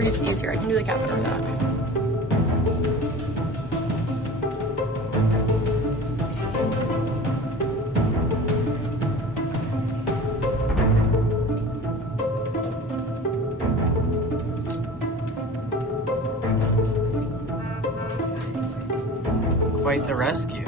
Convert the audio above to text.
whatever you see is here. I can do the catheter or that. Quite the rescue.